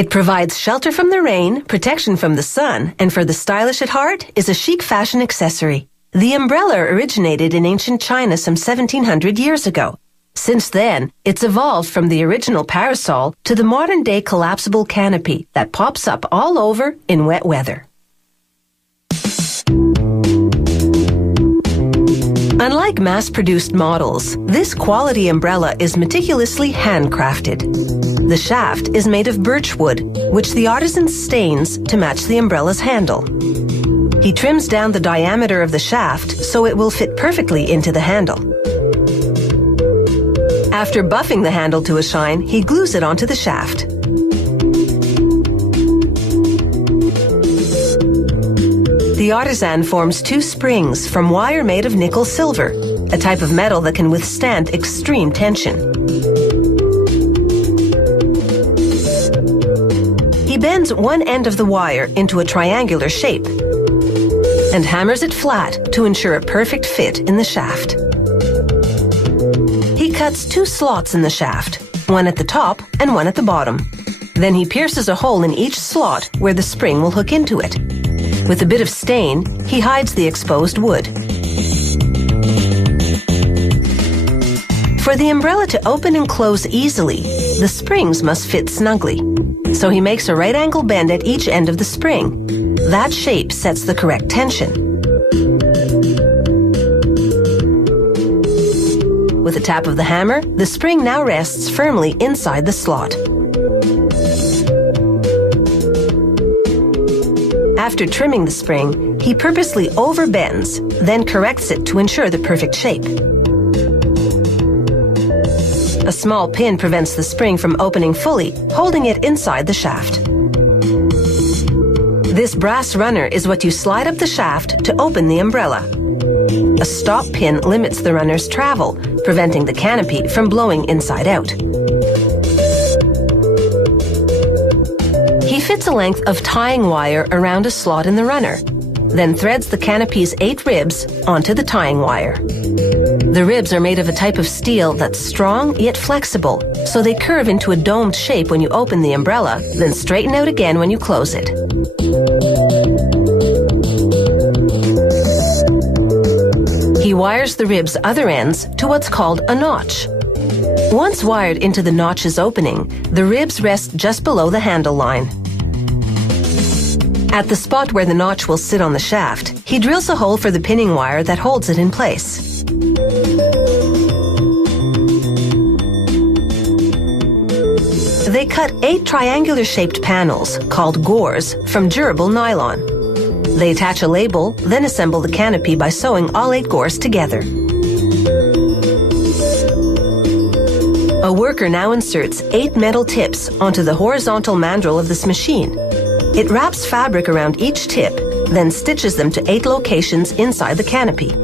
It provides shelter from the rain, protection from the sun, and for the stylish at heart is a chic fashion accessory. The umbrella originated in ancient China some 1700 years ago. Since then, it's evolved from the original parasol to the modern-day collapsible canopy that pops up all over in wet weather. Unlike mass-produced models, this quality umbrella is meticulously handcrafted. The shaft is made of birch wood, which the artisan stains to match the umbrella's handle. He trims down the diameter of the shaft so it will fit perfectly into the handle. After buffing the handle to a shine, he glues it onto the shaft. The artisan forms two springs from wire made of nickel silver, a type of metal that can withstand extreme tension. He bends one end of the wire into a triangular shape and hammers it flat to ensure a perfect fit in the shaft. He cuts two slots in the shaft, one at the top and one at the bottom. Then he pierces a hole in each slot where the spring will hook into it. With a bit of stain, he hides the exposed wood. For the umbrella to open and close easily, the springs must fit snugly. So he makes a right angle bend at each end of the spring. That shape sets the correct tension. With a tap of the hammer, the spring now rests firmly inside the slot. After trimming the spring, he purposely overbends, then corrects it to ensure the perfect shape. A small pin prevents the spring from opening fully, holding it inside the shaft. This brass runner is what you slide up the shaft to open the umbrella. A stop pin limits the runner's travel, preventing the canopy from blowing inside out. He fits a length of tying wire around a slot in the runner, then threads the canopy's 8 ribs onto the tying wire. The ribs are made of a type of steel that's strong yet flexible, so they curve into a domed shape when you open the umbrella, then straighten out again when you close it. He wires the ribs' other ends to what's called a notch. Once wired into the notch's opening, the ribs rest just below the handle line. At the spot where the notch will sit on the shaft, he drills a hole for the pinning wire that holds it in place. They cut 8 triangular-shaped panels, called gores, from durable nylon. They attach a label, then assemble the canopy by sewing all 8 gores together. A worker now inserts 8 metal tips onto the horizontal mandrel of this machine. It wraps fabric around each tip, then stitches them to 8 locations inside the canopy.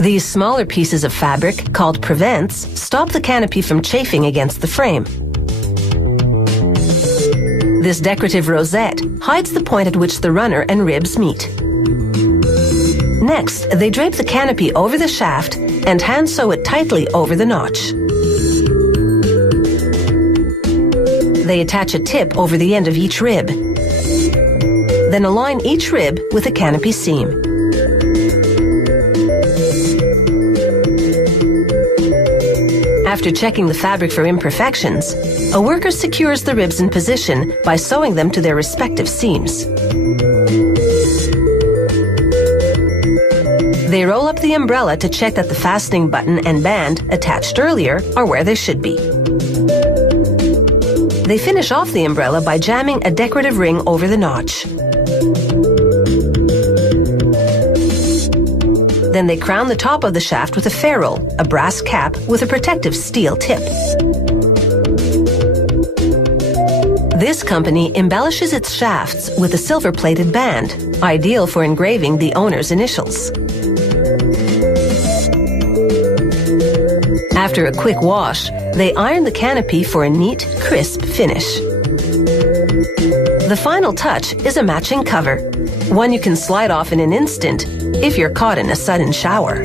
These smaller pieces of fabric, called prevents, stop the canopy from chafing against the frame. This decorative rosette hides the point at which the runner and ribs meet. Next, they drape the canopy over the shaft and hand sew it tightly over the notch. They attach a tip over the end of each rib. Then align each rib with a canopy seam. After checking the fabric for imperfections, a worker secures the ribs in position by sewing them to their respective seams. They roll up the umbrella to check that the fastening button and band attached earlier are where they should be. They finish off the umbrella by jamming a decorative ring over the notch. Then they crown the top of the shaft with a ferrule, a brass cap with a protective steel tip. This company embellishes its shafts with a silver-plated band, ideal for engraving the owner's initials. After a quick wash, they iron the canopy for a neat, crisp finish. The final touch is a matching cover, one you can slide off in an instant if you're caught in a sudden shower.